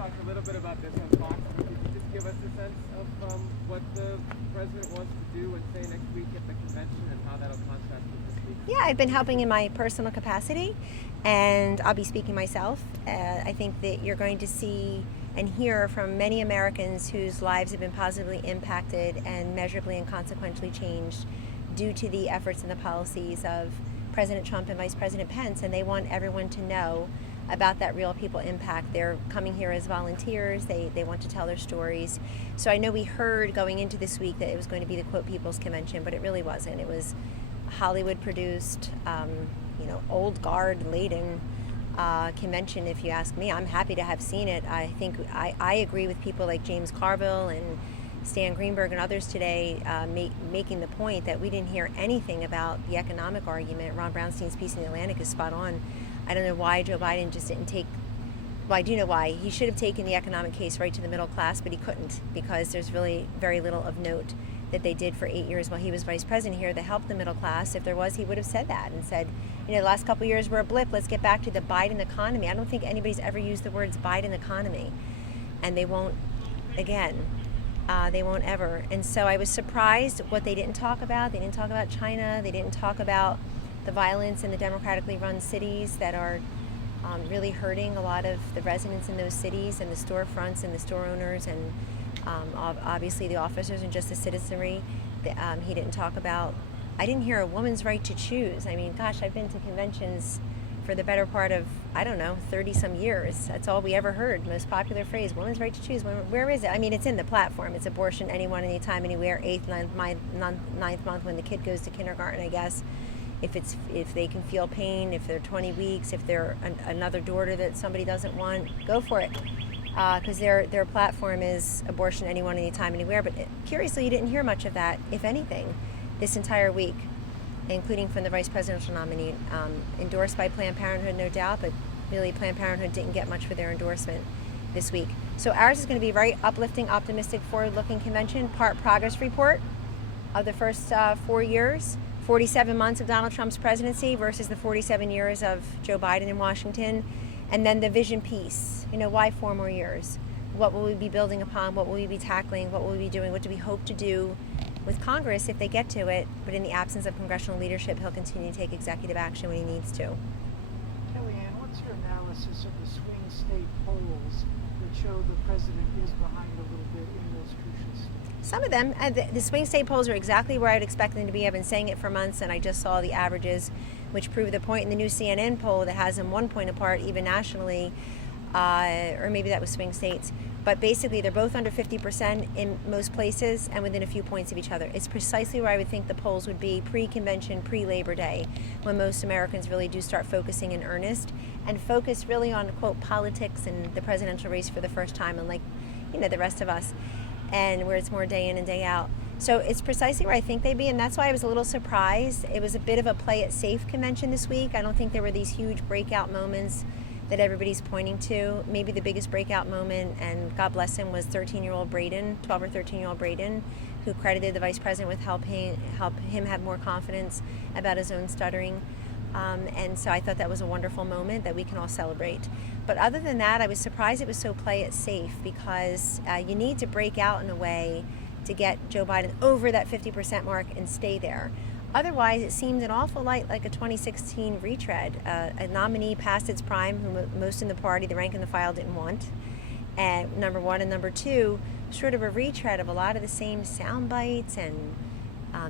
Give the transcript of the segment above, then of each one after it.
talked a little bit about this on Fox. Could you just give us a sense of what the president wants to do and say next week at the convention and how that'll contrast with this week? Yeah, I've been helping in my personal capacity, and I'll be speaking myself. I think that you're going to see and hear from many Americans whose lives have been positively impacted and measurably and consequentially changed due to the efforts and the policies of President Trump and Vice President Pence, and they want everyone to know about that real people impact. They're coming here as volunteers. They want to tell their stories. So I know we heard going into this week that it was going to be the quote People's Convention, but it really wasn't. It was Hollywood produced, old guard laden convention, if you ask me. I'm happy to have seen it. I think I agree with people like James Carville and Stan Greenberg and others today making the point that we didn't hear anything about the economic argument. Ron Brownstein's piece in The Atlantic is spot on. I don't know why Joe Biden just didn't take, well, I do know why. He should have taken the economic case right to the middle class, but he couldn't, because there's really very little of note that they did for 8 years while he was vice president here that helped the middle class. If there was, he would have said that and said, the last couple of years were a blip. Let's get back to the Biden economy. I don't think anybody's ever used the words Biden economy, and they won't again. They won't ever. And so I was surprised what they didn't talk about. They didn't talk about China. They didn't talk about the violence in the democratically run cities that are really hurting a lot of the residents in those cities and the storefronts and the store owners and obviously the officers and just the citizenry. He didn't talk about, I didn't hear a woman's right to choose. I mean, gosh, I've been to conventions for the better part of, 30 some years. That's all we ever heard. Most popular phrase, women's right to choose. Where is it? I mean, it's in the platform. It's abortion anyone, anytime, anywhere, 8th, 9th month when the kid goes to kindergarten, I guess. If they can feel pain, if they're 20 weeks, if they're another daughter that somebody doesn't want, go for it. Because their platform is abortion anyone, anytime, anywhere. But curiously, you didn't hear much of that, if anything, this entire week, including from the vice presidential nominee. Endorsed by Planned Parenthood, no doubt, but really Planned Parenthood didn't get much for their endorsement this week. So ours is going to be a very uplifting, optimistic, forward-looking convention, part progress report of the first 4 years. 47 months of Donald Trump's presidency versus the 47 years of Joe Biden in Washington. And then the vision piece. Why 4 more years? What will we be building upon? What will we be tackling? What will we be doing? What do we hope to do with Congress if they get to it? But in the absence of congressional leadership, he'll continue to take executive action when he needs to. Kellyanne, what's your analysis of the swing state polls that show the president is behind a little bit in those crucial states? Some of them, the swing state polls are exactly where I'd expect them to be. I've been saying it for months, and I just saw the averages, which prove the point in the new CNN poll that has them 1 point apart, even nationally, or maybe that was swing states. But basically, they're both under 50% in most places and within a few points of each other. It's precisely where I would think the polls would be pre-convention, pre-Labor Day, when most Americans really do start focusing in earnest and focus really on, quote, politics and the presidential race for the first time, unlike, the rest of us, and where it's more day in and day out. So it's precisely where I think they'd be, and that's why I was a little surprised. It was a bit of a play it safe convention this week. I don't think there were these huge breakout moments that everybody's pointing to. Maybe the biggest breakout moment, and God bless him, was 13-year-old Braden, 12 or 13-year-old Braden, who credited the vice president with help him have more confidence about his own stuttering. And so I thought that was a wonderful moment that we can all celebrate. But other than that, I was surprised it was so play it safe, because you need to break out in a way to get Joe Biden over that 50% mark and stay there. Otherwise, it seemed an awful lot like a 2016 retread. A nominee past its prime, who most in the party, the rank and the file, didn't want. And number one, and number two, sort of a retread of a lot of the same sound bites and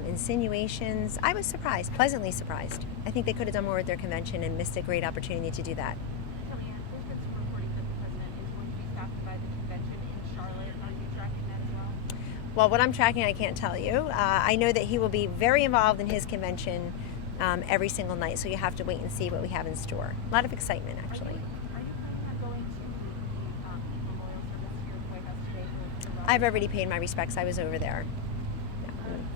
insinuations. I was surprised, pleasantly surprised. I think they could have done more with their convention and missed a great opportunity to do that. Kellyanne, there's been some reporting that the president is going to be stopped by the convention in Charlotte. Are you tracking that as well? Well, what I'm tracking, I can't tell you. I know that he will be very involved in his convention every single night, so you have to wait and see what we have in store. A lot of excitement, actually. Are you planning on going to the memorial service here at the White House today? I've already paid my respects. I was over there.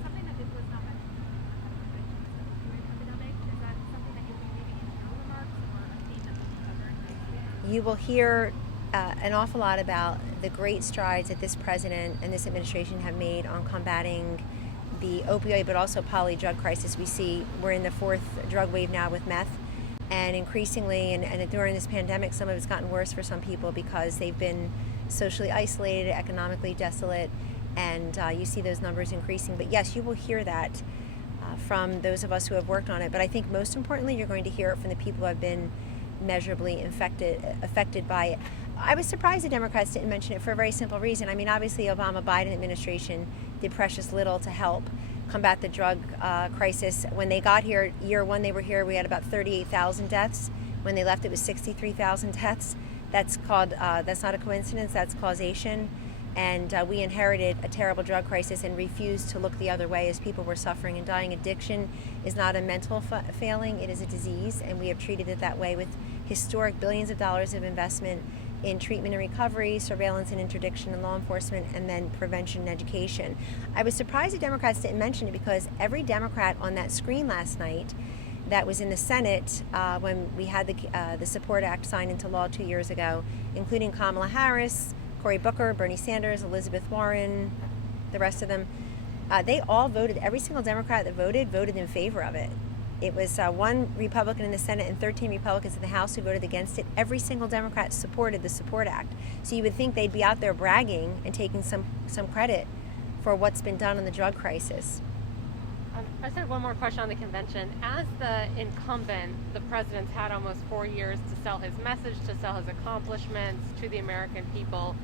Something that was not mentioned in the epidemic, is that something that you'll be leaving in your remarks, or a theme that will be covered? You will hear an awful lot about the great strides that this president and this administration have made on combating the opioid but also poly drug crisis we see. We're in the 4th drug wave now with meth, And increasingly, and during this pandemic, some of it's gotten worse for some people because they've been socially isolated, economically desolate, and you see those numbers increasing. But yes, you will hear that from those of us who have worked on it. But I think most importantly, you're going to hear it from the people who have been measurably affected by it. I was surprised the Democrats didn't mention it for a very simple reason. I mean, obviously, Obama-Biden administration did precious little to help combat the drug crisis. When they got here, year one they were here, we had about 38,000 deaths. When they left, it was 63,000 deaths. That's not a coincidence, that's causation. And we inherited a terrible drug crisis and refused to look the other way as people were suffering and dying. Addiction is not a mental failing, it is a disease, and we have treated it that way with historic billions of dollars of investment in treatment and recovery, surveillance and interdiction and law enforcement, and then prevention and education. I was surprised the Democrats didn't mention it because every Democrat on that screen last night that was in the Senate when we had the Support Act signed into law 2 years ago, including Kamala Harris, Cory Booker, Bernie Sanders, Elizabeth Warren, the rest of them, they all voted, every single Democrat that voted in favor of it. It was one Republican in the Senate and 13 Republicans in the House who voted against it. Every single Democrat supported the Support Act. So you would think they'd be out there bragging and taking some credit for what's been done on the drug crisis. I just had one more question on the convention. As the incumbent, the president's had almost 4 years to sell his message, to sell his accomplishments to the American people.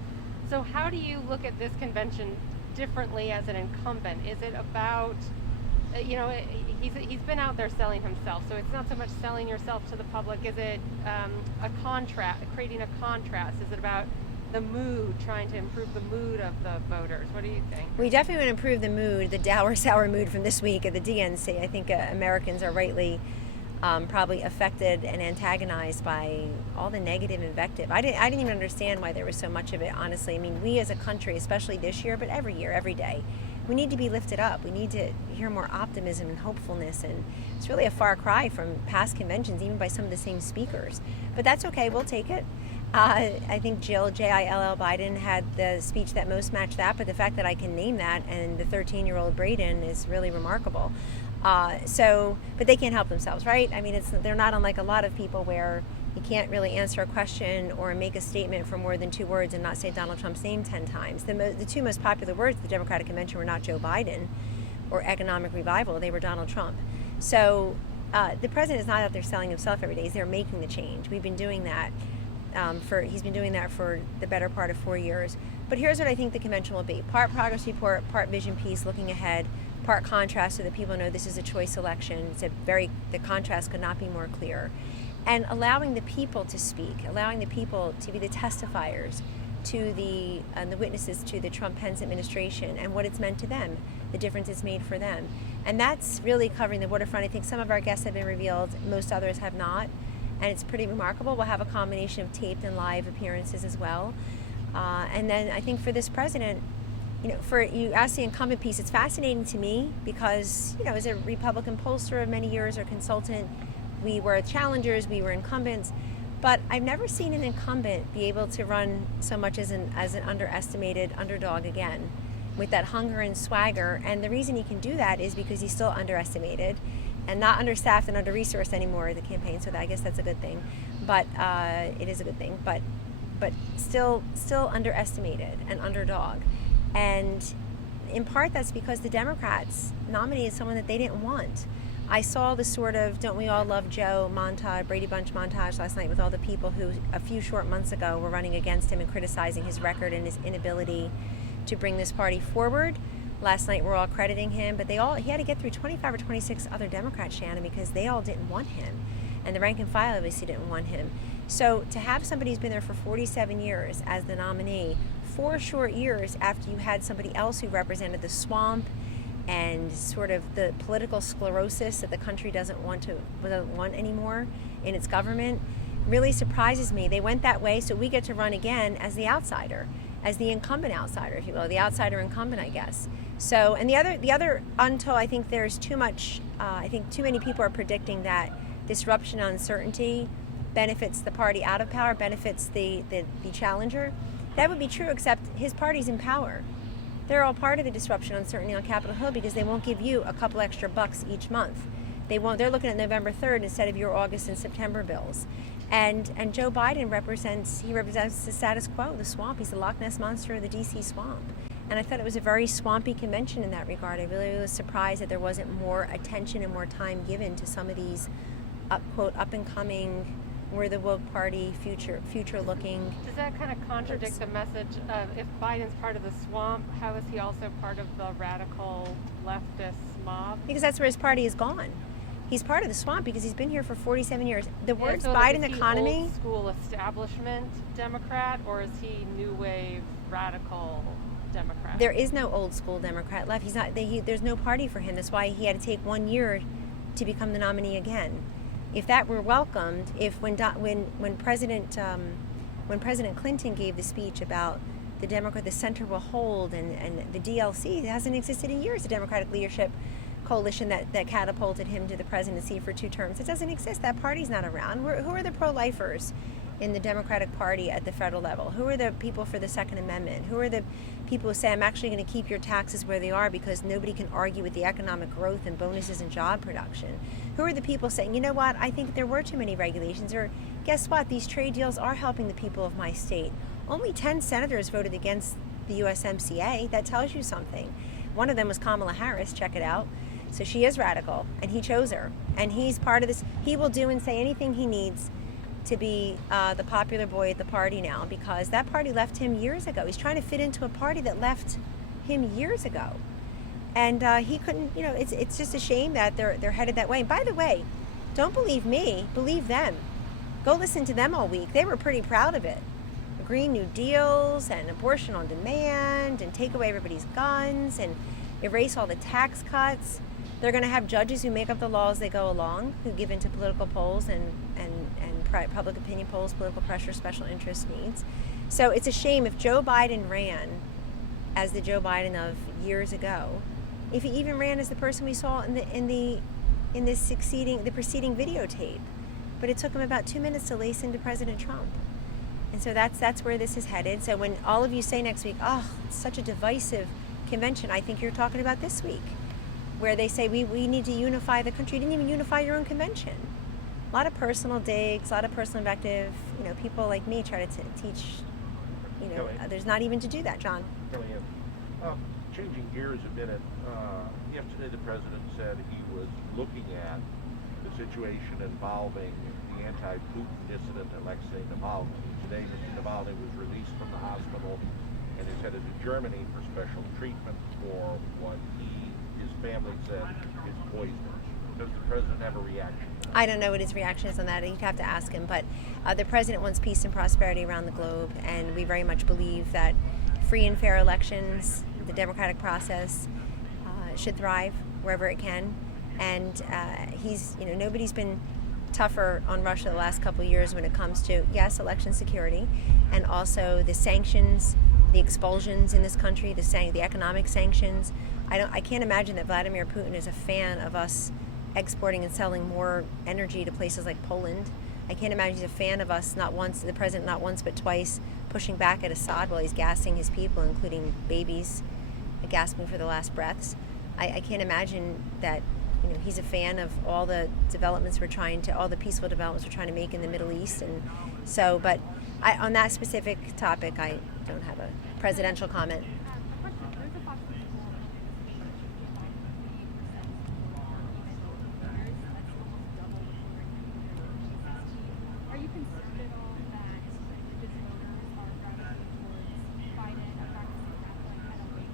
So how do you look at this convention differently as an incumbent? Is it about, he's been out there selling himself, so it's not so much selling yourself to the public. Is it a contrast, creating a contrast? Is it about the mood, trying to improve the mood of the voters? What do you think? We definitely want to improve the mood, the dour, sour mood from this week at the DNC. I think Americans are rightly probably affected and antagonized by all the negative invective. I didn't even understand why there was so much of it, honestly. I mean, we as a country, especially this year, but every year, every day, we need to be lifted up. We need to hear more optimism and hopefulness, and it's really a far cry from past conventions, even by some of the same speakers. But that's okay, we'll take it. I think Jill Biden had the speech that most matched that, but the fact that I can name that and the 13-year-old Braden is really remarkable. But they can't help themselves, right? I mean, they're not unlike a lot of people where you can't really answer a question or make a statement for more than 2 words and not say Donald Trump's name 10 times. The 2 most popular words at the Democratic Convention were not Joe Biden or economic revival, they were Donald Trump. So the president is not out there selling himself every day, he's there making the change. We've been doing that. He's been doing that for the better part of 4 years. But here's what I think the convention will be. Part progress report, part vision piece, looking ahead, part contrast so that people know this is a choice election. The contrast could not be more clear. And allowing the people to speak, allowing the people to be the testifiers to the witnesses to the Trump-Pence administration and what it's meant to them, the difference it's made for them. And that's really covering the waterfront. I think some of our guests have been revealed, most others have not. And it's pretty remarkable. We'll have a combination of taped and live appearances as well. And then I think for this president, you ask the incumbent piece, it's fascinating to me because, as a Republican pollster of many years or consultant, we were challengers, we were incumbents, but I've never seen an incumbent be able to run so much as an underestimated underdog again, with that hunger and swagger. And the reason he can do that is because he's still underestimated and not understaffed and under-resourced anymore, the campaign, so I guess that's a good thing. But it is a good thing, but still underestimated and underdog. And in part that's because the Democrats nominated someone that they didn't want. I saw the sort of "Don't We All Love Joe" montage, Brady Bunch montage last night with all the people who a few short months ago were running against him and criticizing his record and his inability to bring this party forward. Last night we're all crediting him, but he had to get through 25 or 26 other Democrats, Shannon, because they all didn't want him. And the rank and file obviously didn't want him. So to have somebody who's been there for 47 years as the nominee, 4 short years after you had somebody else who represented the swamp and sort of the political sclerosis that the country doesn't want anymore in its government, really surprises me. They went that way, so we get to run again as the outsider, as the incumbent outsider, if you will, the outsider incumbent, I guess. So, and the other until I think there's too much, I think too many people are predicting that disruption and uncertainty benefits the party out of power, benefits the challenger. That would be true, except his party's in power. They're all part of the disruption uncertainty on Capitol Hill because they won't give you a couple extra bucks each month. They're looking at November 3rd instead of your August and September bills. And Joe Biden represents the status quo, the swamp. He's the Loch Ness monster of the DC swamp. And I thought it was a very swampy convention in that regard. I really was surprised that there wasn't more attention and more time given to some of these up and coming, we're the woke party, future looking. Does that kind of contradict the message of, if Biden's part of the swamp, how is he also part of the radical leftist mob? Because that's where his party is gone. He's part of the swamp because he's been here for 47 years. The words so Biden is he economy. Old school establishment Democrat, or is he new wave radical Democrat? There is no old school Democrat left. He's not. There's no party for him. That's why he had to take 1 year to become the nominee again. If that were welcomed, when President Clinton gave the speech about the center will hold and the DLC, it hasn't existed in years. The Democratic leadership coalition that catapulted him to the presidency for 2 terms. It doesn't exist. That party's not around. Who are the pro-lifers in the Democratic Party at the federal level? Who are the people for the Second Amendment? Who are the people who say, I'm actually going to keep your taxes where they are because nobody can argue with the economic growth and bonuses and job production? Who are the people saying, you know what, I think there were too many regulations, or guess what, these trade deals are helping the people of my state. Only 10 senators voted against the USMCA. That tells you something. One of them was Kamala Harris, check it out. So she is radical, and he chose her. And he's part of this. He will do and say anything he needs to be the popular boy at the party now, because that party left him years ago. He's trying to fit into a party that left him years ago. And he couldn't, it's just a shame that they're headed that way. And by the way, don't believe me, believe them. Go listen to them all week. They were pretty proud of it. Green New Deals and abortion on demand and take away everybody's guns and erase all the tax cuts. They're going to have judges who make up the laws as they go along, who give into political polls and public opinion polls, political pressure, special interest needs. So it's a shame if Joe Biden ran as the Joe Biden of years ago, if he even ran as the person we saw in the preceding videotape. But it took him about 2 minutes to lace into President Trump. And so that's where this is headed. So when all of you say next week, oh, it's such a divisive convention, I think you're talking about this week, where they say we need to unify the country. You didn't even unify your own convention. A lot of personal digs, a lot of personal invective. People like me try to teach, others not even to do that, John. Kellyanne, changing gears a minute, yesterday the president said he was looking at the situation involving the anti-Putin dissident Alexei Navalny. Today, Mr. Navalny was released from the hospital and is headed to Germany for special treatment for what his family said is poison. Does the president have a reaction? I don't know what his reaction is on that. You'd have to ask him. But the president wants peace and prosperity around the globe, and we very much believe that free and fair elections, the democratic process, should thrive wherever it can. And nobody's been tougher on Russia the last couple of years when it comes to, yes, election security, and also the sanctions, the expulsions in this country, the economic sanctions. I can't imagine that Vladimir Putin is a fan of us exporting and selling more energy to places like Poland. I can't imagine he's a fan of us, the president not once but twice, pushing back at Assad while he's gassing his people, including babies, gasping for the last breaths. I can't imagine that he's a fan of all the all the peaceful developments we're trying to make in the Middle East. And so, but on that specific topic, I don't have a presidential comment. A question. There's a possibility Are you concerned at all that religious voters are gravitating towards Biden and practicing Catholic? I don't think.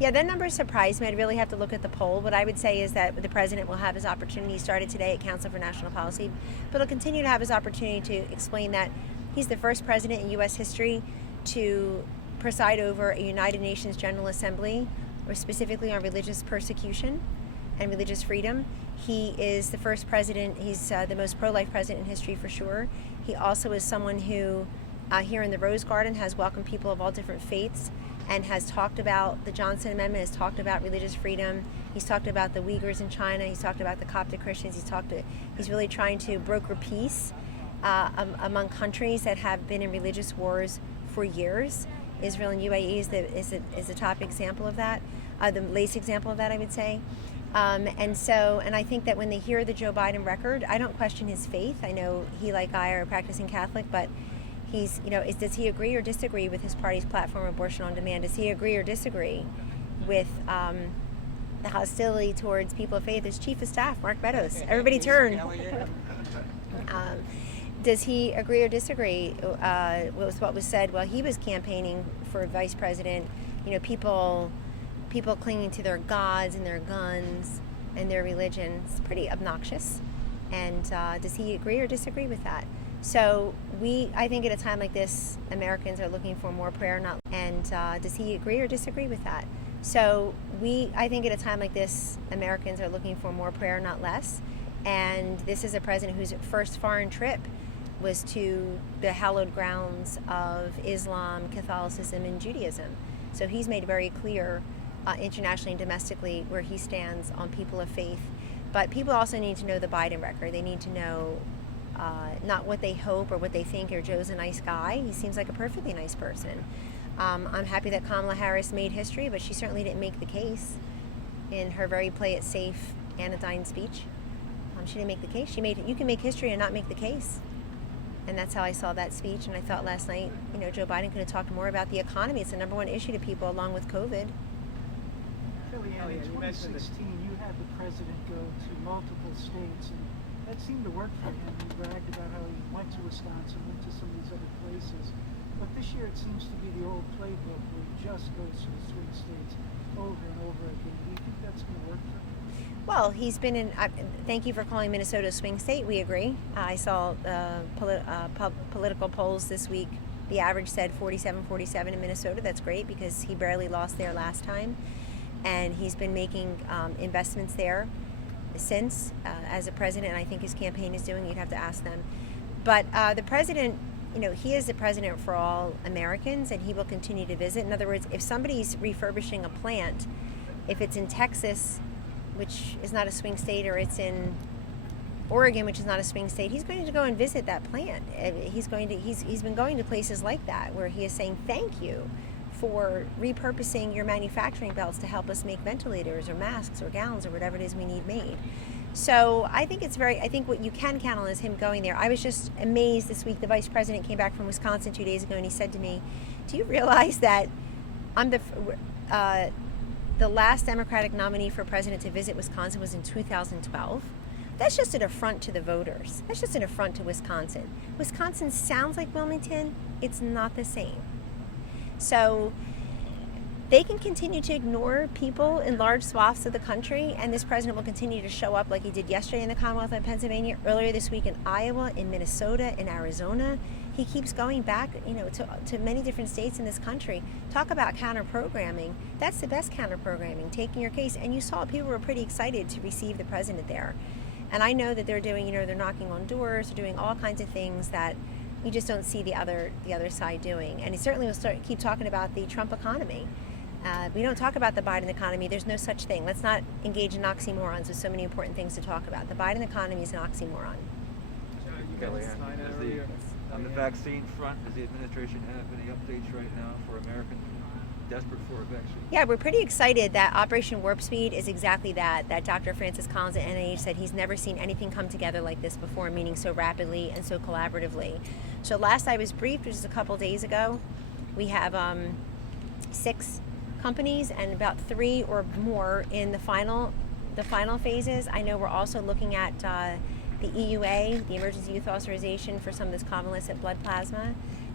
Yeah, that number surprised me. I'd really have to look at the poll. What I would say is that the president will have his opportunity. He started today at Council for National Policy, but he'll continue to have his opportunity to explain that he's the first president in U.S. history to preside over a United Nations General Assembly, or specifically on religious persecution and religious freedom. He is the first president. He's the most pro-life president in history for sure. He also is someone who, here in the Rose Garden, has welcomed people of all different faiths and has talked about the Johnson Amendment, has talked about religious freedom. He's talked about the Uyghurs in China. He's talked about the Coptic Christians. He's really trying to broker peace among countries that have been in religious wars for years. Israel and UAE is the top example of that, the latest example of that, I would say. And I think that when they hear the Joe Biden record, I don't question his faith. I know he, like I, are a practicing Catholic, but he's, does he agree or disagree with his party's platform, abortion on demand? Does he agree or disagree with the hostility towards people of faith? His chief of staff, Mark Meadows. Everybody turn. Does he agree or disagree with what was said while he was campaigning for vice president? People clinging to their gods and their guns and their religion. It's pretty obnoxious. And does he agree or disagree with that? So I think at a time like this, Americans are looking for more prayer, not. And does he agree or disagree with that? So I think at a time like this, Americans are looking for more prayer, not less. And this is a president whose first foreign trip was to the hallowed grounds of Islam, Catholicism, and Judaism. So he's made very clear internationally and domestically where he stands on people of faith. But people also need to know the Biden record. They need to know not what they hope or what they think, or Joe's a nice guy. He seems like a perfectly nice person. I'm happy that Kamala Harris made history, but she certainly didn't make the case in her very play it safe anodyne speech. She didn't make the case. You can make history and not make the case. And that's how I saw that speech. And I thought last night, Joe Biden could have talked more about the economy. It's the number one issue to people, along with COVID. Kellyanne, in 2016, you had the president go to multiple states, and that seemed to work for him. He bragged about how he went to Wisconsin, went to some of these other places. But this year it seems to be the old playbook where he just goes to the swing states over and over again. Do you think that's going to work for him? Well, he's been in. Thank you for calling Minnesota a swing state. We agree. I saw political polls this week. The average said 47-47 in Minnesota. That's great because he barely lost there last time. And he's been making investments there since as a president. And I think his campaign is doing. You'd have to ask them. But the president, he is the president for all Americans, and he will continue to visit. In other words, if somebody's refurbishing a plant, if it's in Texas, which is not a swing state, or it's in Oregon, which is not a swing state, he's going to go and visit that plant. He's been going to places like that where he is saying thank you for repurposing your manufacturing belts to help us make ventilators or masks or gowns or whatever it is we need made. So I think what you can count on is him going there. I was just amazed this week. The vice president came back from Wisconsin 2 days ago, and he said to me, "Do you realize that I'm the last Democratic nominee for president to visit Wisconsin was in 2012. That's just an affront to the voters. That's just an affront to Wisconsin. Wisconsin sounds like Wilmington. It's not the same. So they can continue to ignore people in large swaths of the country, and this president will continue to show up like he did yesterday in the Commonwealth of Pennsylvania, earlier this week in Iowa, in Minnesota, in Arizona. He keeps going back, to many different states in this country. Talk about counter-programming. That's the best counter-programming, taking your case. And you saw people were pretty excited to receive the president there. And I know that they're doing, they're knocking on doors, they're doing all kinds of things that you just don't see the other side doing. And he certainly will keep talking about the Trump economy. We don't talk about the Biden economy. There's no such thing. Let's not engage in oxymorons. There's so many important things to talk about. The Biden economy is an oxymoron. On the vaccine front, does the administration have any updates right now for Americans desperate for a vaccine? Yeah, we're pretty excited that Operation Warp Speed is exactly that. That Dr. Francis Collins at NIH said he's never seen anything come together like this before, meaning so rapidly and so collaboratively. So last I was briefed, which is a couple days ago, we have 6 companies and about 3 or more in the final phases. I know we're also looking at the EUA, the Emergency Use Authorization for some of this convalescent blood plasma.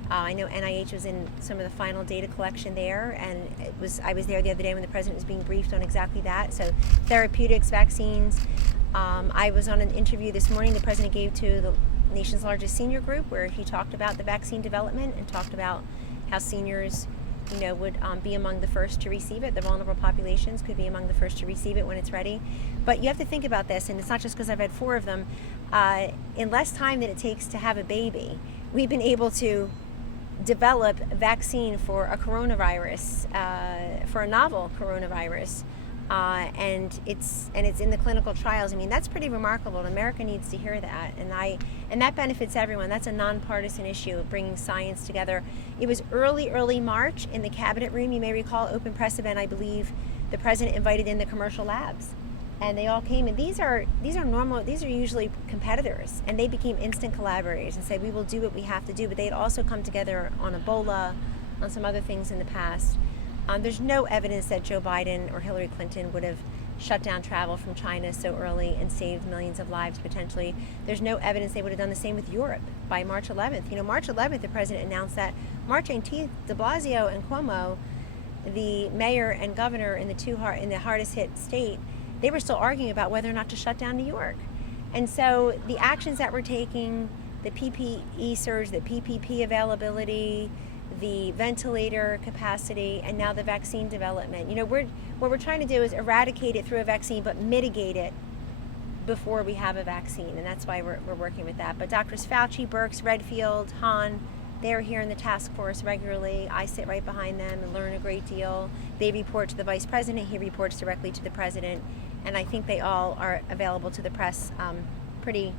I know NIH was in some of the final data collection there, and I was there the other day when the president was being briefed on exactly that. So therapeutics, vaccines. I was on an interview this morning the president gave to the nation's largest senior group, where he talked about the vaccine development and talked about how seniors would be among the first to receive it. The vulnerable populations could be among the first to receive it when it's ready. But you have to think about this, and it's not just because I've had 4 of them. In less time than it takes to have a baby, we've been able to develop a vaccine for a coronavirus, for a novel coronavirus, and it's in the clinical trials. I mean, that's pretty remarkable, and America needs to hear that. And that benefits everyone. That's a nonpartisan issue of bringing science together. It was early March in the cabinet room. You may recall, open press event. I believe the president invited in the commercial labs, and they all came, and these are normal, these are usually competitors, and they became instant collaborators and said, we will do what we have to do. But they had also come together on Ebola, on some other things in the past. There's no evidence that Joe Biden or Hillary Clinton would have shut down travel from China so early and saved millions of lives potentially. There's no evidence they would have done the same with Europe by March 11th. You know, March 11th, the president announced that. March 18th, de Blasio and Cuomo, the mayor and governor in the hardest hit state, they were still arguing about whether or not to shut down New York. And so the actions that we're taking, the PPE surge, the PPP availability, the ventilator capacity, and now the vaccine development. You know, what we're trying to do is eradicate it through a vaccine, but mitigate it before we have a vaccine, and that's why we're working with that. But Doctors Fauci, Birx, Redfield, Hahn, they're here in the task force regularly. I sit right behind them and learn a great deal. They report to the vice president. He reports directly to the president, and I think they all are available to the press pretty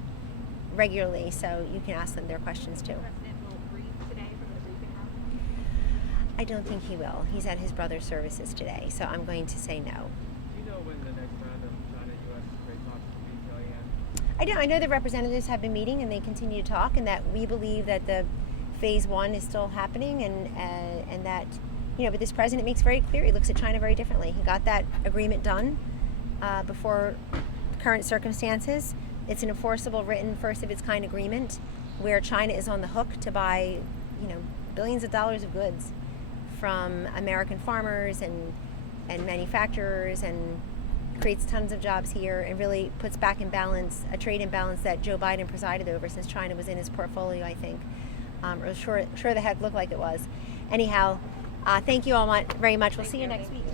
regularly, so you can ask them their questions too. I don't think he will. He's at his brother's services today, so I'm going to say no. Do you know when the next round of China-U.S. trade talks will be, Kellyanne? I do. I know the representatives have been meeting and they continue to talk, and that we believe that the phase one is still happening, and that, you know, but this president makes very clear he looks at China very differently. He got that agreement done before current circumstances. It's an enforceable, written, first of its kind agreement where China is on the hook to buy, you know, billions of dollars of goods from American farmers and manufacturers, and creates tons of jobs here, and really puts back in balance a trade imbalance that Joe Biden presided over since China was in his portfolio, I think. Or sure the heck looked like it was. Anyhow, thank you all very much. We'll see you next week.